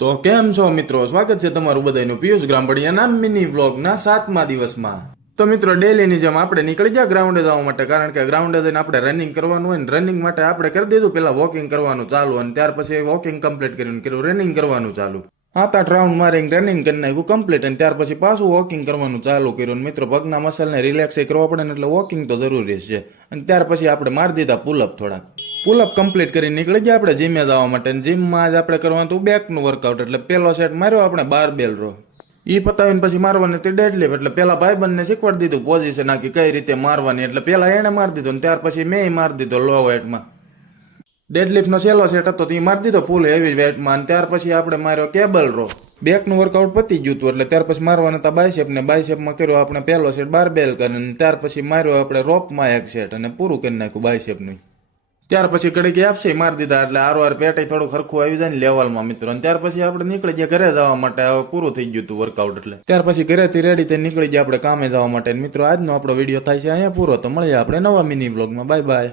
તો કેમ છો મિત્રો, સ્વાગત છે તમારું બધાનું પિયુષ ગ્રામબડિયાના મિની વ્લોગના 7મા દિવસમાં। તો મિત્રો ડેલીની જેમ આપણે નીકળી ગયા ગ્રાઉન્ડે જવા માટે, કારણ કે ગ્રાઉન્ડે જઈને આપણે રનિંગ કરવાનું હોય ને રનિંગ માટે આપણે કરી દીધું પેલા વોકિંગ કરવાનું ચાલુ, અને ત્યાર પછી વોકિંગ કમ્પ્લીટ કરીને કર્યું રનિંગ કરવાનું ચાલુ। 7-8 રાઉન્ડ મારીને રનિંગ કરી નાખ્યું કમ્પ્લીટ, અને ત્યાર પછી પાછું વોકિંગ કરવાનું ચાલુ કર્યું। મિત્રો પગના મસલને રિલેક્સ કરવા પડે ને એટલે વોકિંગ તો જરૂરી છે। અને ત્યાર પછી આપણે મારી દીધા પુલઅપ થોડાક। પુલઅપ કમ્પ્લીટ કરીને નીકળી ગયા આપણે જીમે જવા માટે। જીમમાં જ આપણે કરવાનું હતું બેકનું વર્કઆઉટ, એટલે પેલો સેટ માર્યો આપણે બારબેલ રો, એ પતાવીને પછી મારવાની હતી ડેડલિફ્ટ। એટલે પેલા ભાઈબંધને શીખવાડી દીધું પોઝિશન આખી કઈ રીતે મારવાની, એટલે પેલા એને મારી દીધો ને ત્યાર પછી મેં મારી દીધો લો વેટમાં। ડેડલિફ્ટનો છેલ્લો સેટ હતો તે મારી દીધો ફૂલ હેવી વેટમાં, અને ત્યાર પછી આપણે માર્યો કેબલ રો। બેકનું વર્કઆઉટ પતી ગયું હતું એટલે ત્યાર પછી મારવાના હતા બાયસેપ, ને બાયસેપમાં કર્યો આપણે પહેલો સેટ બારબેલ કરીને, ત્યાર પછી માર્યો આપણે રોપમાં એક સેટ અને પૂરું કરી નાખ્યું બાયસેપનું। ત્યાર પછી ઘડીક એફસી મારી દીધા એટલે આરવાર પેટે થોડું ખરખું આવી જાય ને લેવલમાં મિત્રો, અને ત્યાર પછી આપણે નીકળી ગયા ઘરે જવા માટે। હવે પૂરું થઈ ગયું હતું વર્કઆઉટ, એટલે ત્યાર પછી ઘરેથી રેડી થઈ નીકળી ગયા આપણે કામે જવા માટે। મિત્રો આજનો આપણો વિડીયો થાય છે અહીંયા પૂરો, તો મળીએ આપણે નવા મિની વ્લોગમાં, બાય બાય।